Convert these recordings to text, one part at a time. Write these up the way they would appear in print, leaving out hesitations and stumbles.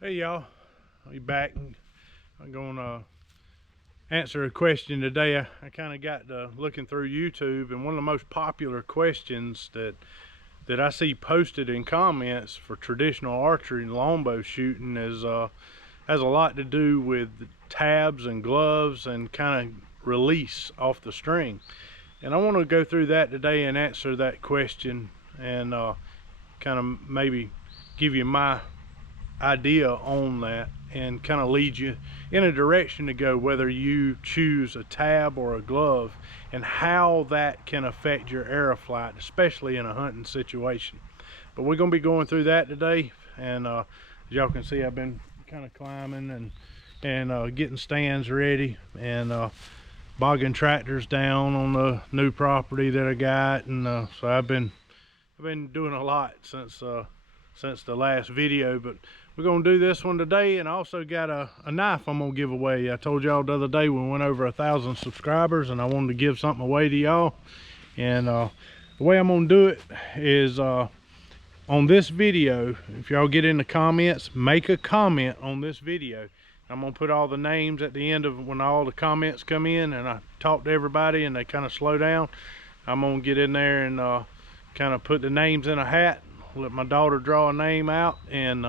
Hey y'all, we back and I'm gonna answer a question today. I kind of got looking through YouTube, and one of the most popular questions that I see posted in comments for traditional archery and longbow shooting is has a lot to do with tabs and gloves and kind of release off the string. And I want to go through that today and answer that question, and kind of maybe give you my idea on that and kind of lead you in a direction to go, whether you choose a tab or a glove, and how that can affect your arrow flight, especially in a hunting situation. But we're going to be going through that today, and as y'all can see, I've been kind of climbing and getting stands ready, and bogging tractors down on the new property that I got, and so I've been doing a lot since the last video. But we're gonna do this one today, and I also got a knife I'm gonna give away. I told y'all the other day we went over 1,000 subscribers, and I wanted to give something away to y'all. And the way I'm gonna do it is on this video, if y'all get in the comments, make a comment on this video. I'm gonna put all the names at the end of when all the comments come in, and I talk to everybody and they kind of slow down. I'm gonna get in there and kind of put the names in a hat, let my daughter draw a name out, and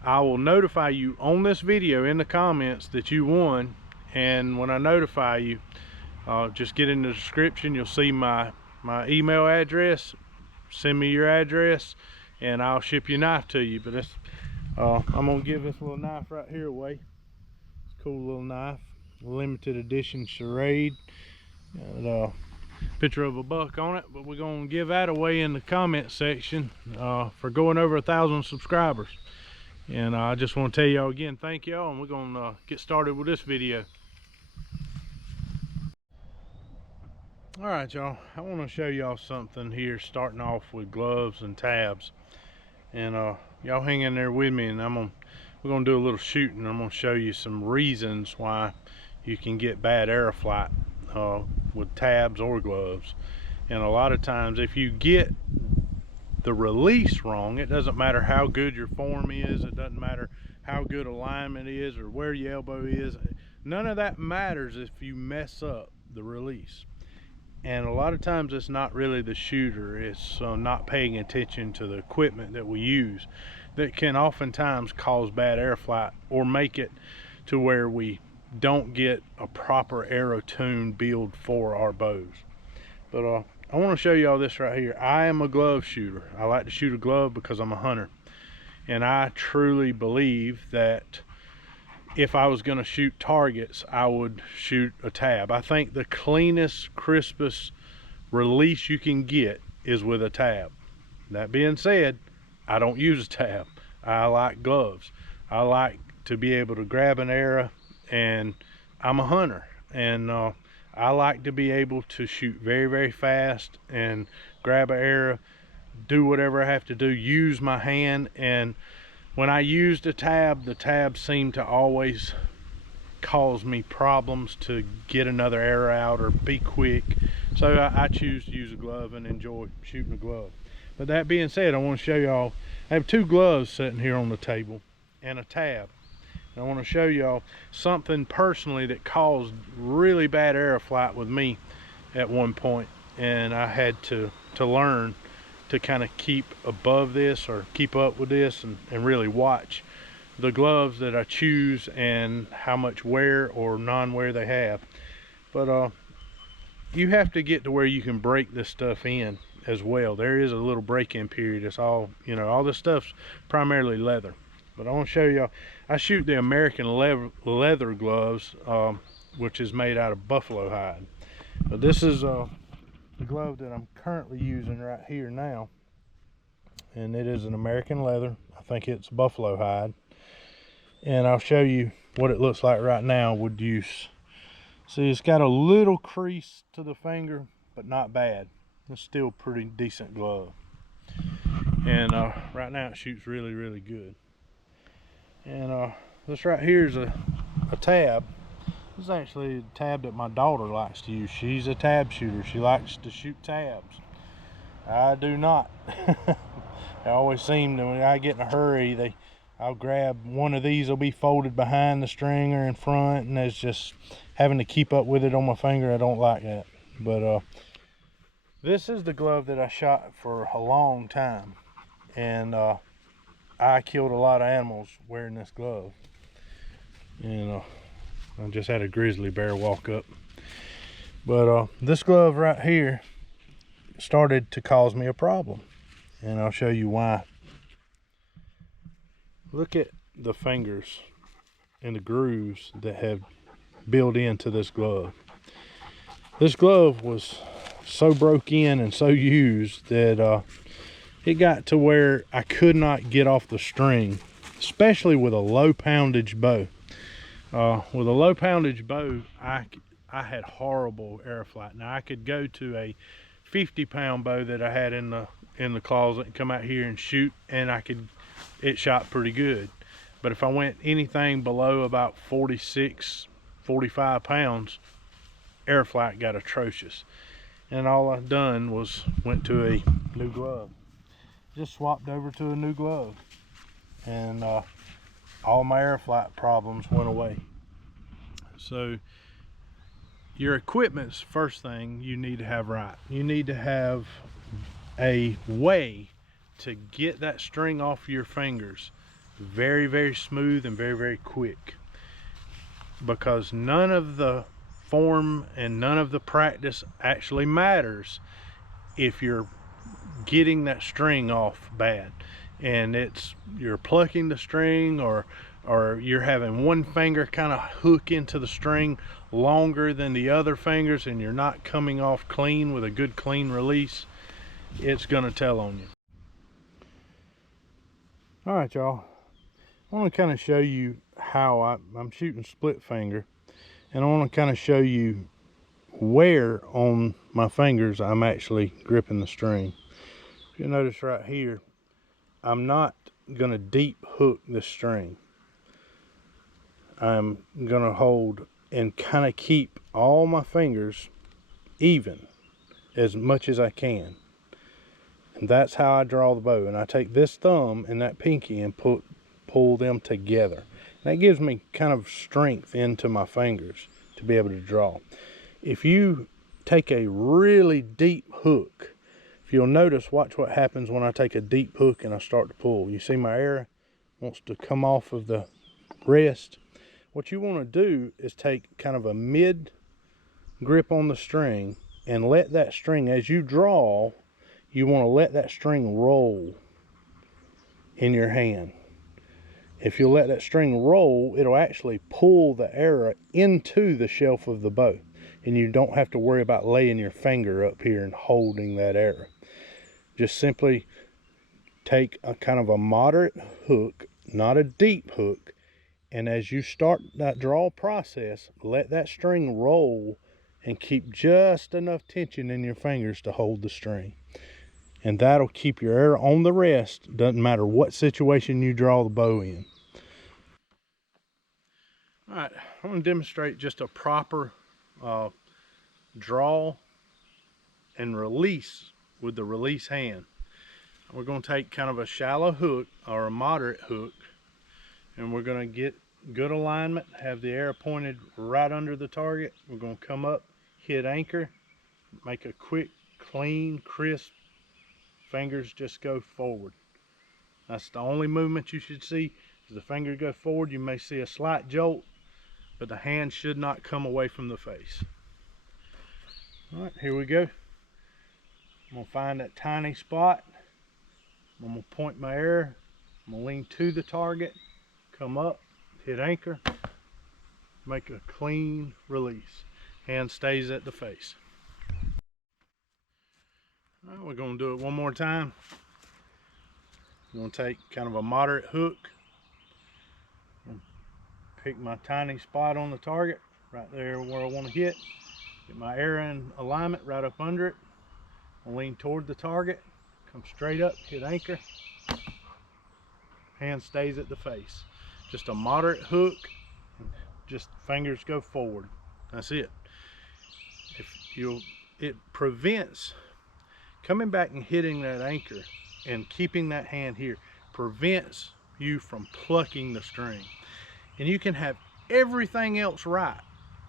I will notify you on this video in the comments that you won. And when I notify you, just get in the description, you'll see my email address. Send me your address and I'll ship your knife to you. But it's I'm gonna give this little knife right here away. It's a cool little knife, limited edition charade, and picture of a buck on it. But we're gonna give that away in the comment section for going over 1,000 subscribers. And I just want to tell y'all again, thank y'all, and we're gonna get started with this video. All right, y'all, I want to show y'all something here, starting off with gloves and tabs. And y'all hang in there with me, and we're gonna do a little shooting. I'm gonna show you some reasons why you can get bad arrow flight with tabs or gloves. And a lot of times, if you get the release wrong, it doesn't matter how good your form is, it doesn't matter how good alignment is or where your elbow is, none of that matters if you mess up the release. And a lot of times it's not really the shooter, it's not paying attention to the equipment that we use that can oftentimes cause bad arrow flight, or make it to where we don't get a proper arrow tune build for our bows. But I want to show you all this right here. I am a glove shooter. I like to shoot a glove because I'm a hunter, and I truly believe that if I was going to shoot targets, I would shoot a tab. I think the cleanest, crispest release you can get is with a tab. That being said, I don't use a tab. I like gloves. I like to be able to grab an arrow, and I'm a hunter, and I like to be able to shoot very, very fast and grab an arrow, do whatever I have to do, use my hand. And when I used a tab, the tab seemed to always cause me problems to get another arrow out or be quick. So I choose to use a glove and enjoy shooting a glove. But that being said, I want to show y'all, I have 2 gloves sitting here on the table and a tab. I want to show y'all something personally that caused really bad arrow flight with me at one point, and I had to learn to kind of keep above this, or keep up with this, and really watch the gloves that I choose and how much wear or non-wear they have. But you have to get to where you can break this stuff in as well. There is a little break-in period. It's all, you know, all this stuff's primarily leather. But I want to show y'all, I shoot the American leather gloves, which is made out of buffalo hide. But this is the glove that I'm currently using right here now, and it is an American leather. I think it's buffalo hide, and I'll show you what it looks like right now with use. See, it's got a little crease to the finger, but not bad. It's still a pretty decent glove, and right now it shoots really, really good. And this right here is a tab. This is actually a tab that my daughter likes to use. She's a tab shooter. She likes to shoot tabs. I do not. I always seem to, when I get in a hurry, I'll grab one of these, will be folded behind the string or in front, and it's just having to keep up with it on my finger. I don't like that. But this is the glove that I shot for a long time, and I killed a lot of animals wearing this glove. And I just had a grizzly bear walk up. But this glove right here started to cause me a problem, and I'll show you why. Look at the fingers and the grooves that have built into this glove. This glove was so broke in and so used that it got to where I could not get off the string, especially with a low poundage bow. With a low poundage bow, I had horrible arrow flight. Now I could go to a 50-pound bow that I had in the closet and come out here and shoot, and it shot pretty good. But if I went anything below about 46, 45 pounds, arrow flight got atrocious. And all I've done was went to a new glove. Just swapped over to a new glove, and all my arrow flight problems went away. So your equipment's first thing you need to have right. You need to have a way to get that string off your fingers very, very smooth and very, very quick, because none of the form and none of the practice actually matters if you're getting that string off bad, and you're plucking the string, or you're having one finger kind of hook into the string longer than the other fingers, and you're not coming off clean with a good clean release. It's gonna tell on you. All right, y'all, I want to kind of show you how I'm shooting split finger, and I want to kind of show you where on my fingers I'm actually gripping the string. If you notice right here, I'm not going to deep hook the string. I'm going to hold and kind of keep all my fingers even as much as I can. And that's how I draw the bow. And I take this thumb and that pinky and pull them together. That gives me kind of strength into my fingers to be able to draw. If you take a really deep hook, if you'll notice, watch what happens when I take a deep hook and I start to pull. You see my arrow wants to come off of the rest. What you want to do is take kind of a mid grip on the string and let that string, as you draw, you want to let that string roll in your hand. If you let that string roll, it'll actually pull the arrow into the shelf of the bow, and you don't have to worry about laying your finger up here and holding that arrow. Just simply take a kind of a moderate hook, not a deep hook, and as you start that draw process, let that string roll and keep just enough tension in your fingers to hold the string. And that'll keep your arrow on the rest, doesn't matter what situation you draw the bow in. All right, I'm going to demonstrate just a proper draw and release with the release hand. We're going to take kind of a shallow hook or a moderate hook, and we're going to get good alignment, have the arrow pointed right under the target. We're going to come up, hit anchor, make a quick, clean, crisp, fingers just go forward. That's the only movement you should see, is the fingers go forward. You may see a slight jolt, but the hand should not come away from the face. All right, here we go. I'm gonna find that tiny spot. I'm gonna point my arrow. I'm gonna lean to the target, come up, hit anchor, make a clean release. Hand stays at the face. All right, we're gonna do it one more time. I'm gonna take kind of a moderate hook, pick my tiny spot on the target, right there where I want to hit. Get my arrow in alignment right up under it. I'll lean toward the target, come straight up, hit anchor. Hand stays at the face. Just a moderate hook, just fingers go forward. That's it. It prevents coming back and hitting that anchor and keeping that hand here, prevents you from plucking the string. And you can have everything else right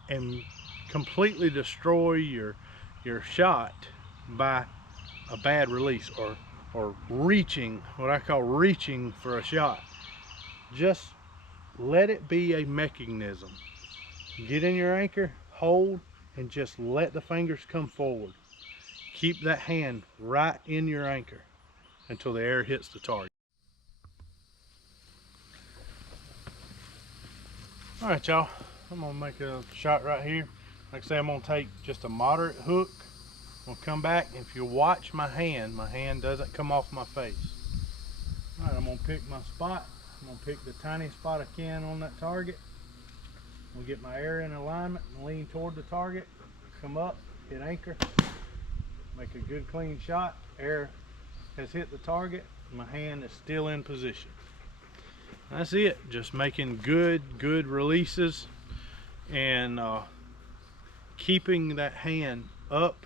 and completely destroy your shot by a bad release or reaching, what I call reaching for a shot. Just let it be a mechanism. Get in your anchor, hold, and just let the fingers come forward. Keep that hand right in your anchor until the air hits the target. All right, y'all, I'm gonna make a shot right here. Like I say, I'm gonna take just a moderate hook. I'm gonna come back, and if you watch my hand doesn't come off my face. All right, I'm gonna pick my spot. I'm gonna pick the tiny spot I can on that target. I'm gonna get my air in alignment and lean toward the target. Come up, hit anchor, make a good clean shot. Air has hit the target, my hand is still in position. That's it. Just making good releases and keeping that hand up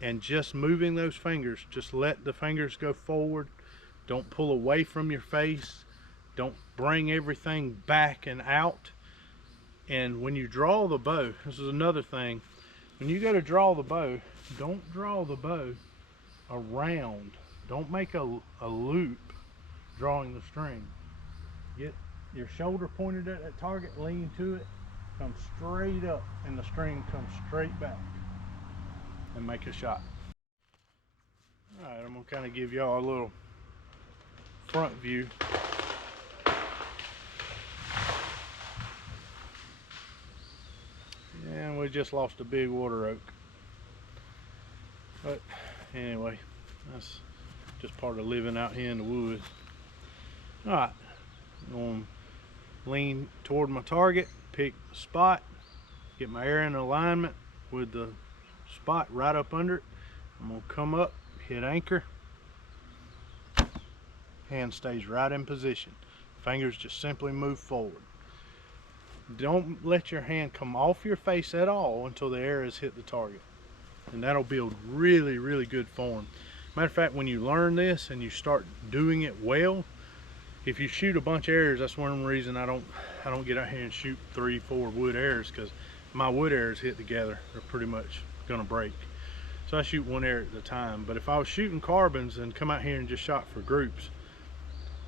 and just moving those fingers. Just let the fingers go forward. Don't pull away from your face. Don't bring everything back and out. And when you draw the bow, this is another thing, when you go to draw the bow, don't draw the bow around. Don't make a loop drawing the string. Get your shoulder pointed at that target, lean to it, come straight up, and the string comes straight back, and make a shot. All right, I'm gonna kind of give y'all a little front view. And we just lost a big water oak. But anyway, that's just part of living out here in the woods. All right, I'm gonna lean toward my target, pick the spot, get my air in alignment with the spot right up under it. I'm gonna come up, hit anchor, hand stays right in position. Fingers just simply move forward. Don't let your hand come off your face at all until the air has hit the target. And that'll build really good form. Matter of fact, when you learn this and you start doing it well, if you shoot a bunch of arrows, that's one reason I don't get out here and shoot 3-4 wood arrows, because my wood arrows hit together, they're pretty much gonna break. So I shoot one arrow at a time. But if I was shooting carbons and come out here and just shot for groups,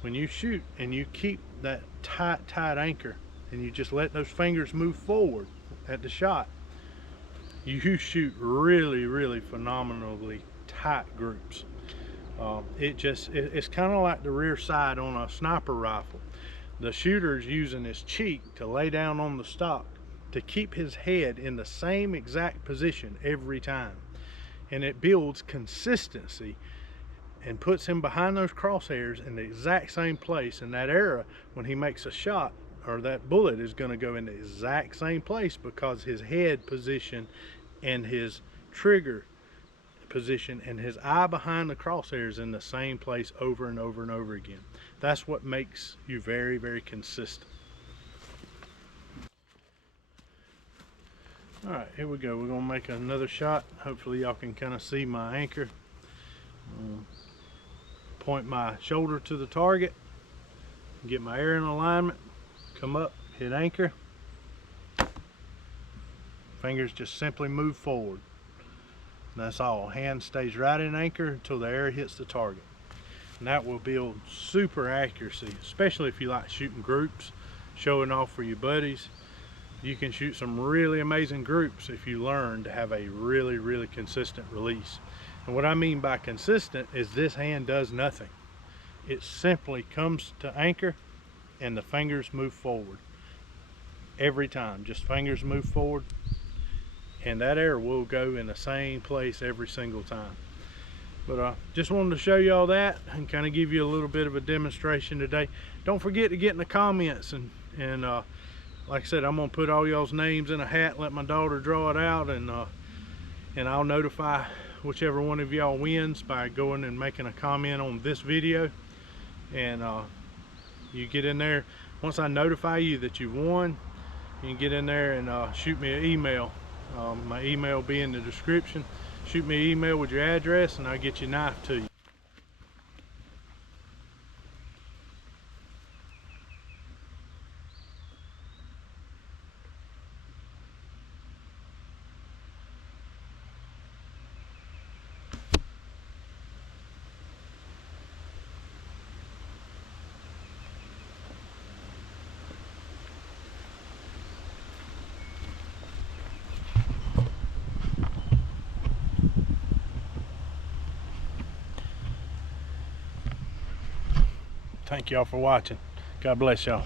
when you shoot and you keep that tight anchor and you just let those fingers move forward at the shot, you shoot really phenomenally tight groups. It's kind of like the rear side on a sniper rifle. The shooter's using his cheek to lay down on the stock to keep his head in the same exact position every time, and it builds consistency and puts him behind those crosshairs in the exact same place. And that arrow, when he makes a shot, or that bullet, is going to go in the exact same place, because his head position and his trigger position and his eye behind the crosshairs in the same place over and over again. That's what makes you very consistent. All right, here we go. We're gonna make another shot. Hopefully y'all can kind of see my anchor. Point my shoulder to the target, get my air in alignment, come up, hit anchor. Fingers just simply move forward. And that's all. Hand stays right in anchor until the air hits the target. And that will build super accuracy, especially if you like shooting groups, showing off for your buddies. You can shoot some really amazing groups if you learn to have a really consistent release. And what I mean by consistent is this hand does nothing. It simply comes to anchor and the fingers move forward. Every time, just fingers move forward, and that air will go in the same place every single time. But just wanted to show you all that and kind of give you a little bit of a demonstration today. Don't forget to get in the comments, and like I said, I'm gonna put all y'all's names in a hat, let my daughter draw it out, and I'll notify whichever one of y'all wins by going and making a comment on this video. And you get in there, once I notify you that you won, you can get in there and shoot me an email. My email will be in the description. Shoot me an email with your address and I'll get your knife to you. Thank y'all for watching. God bless y'all.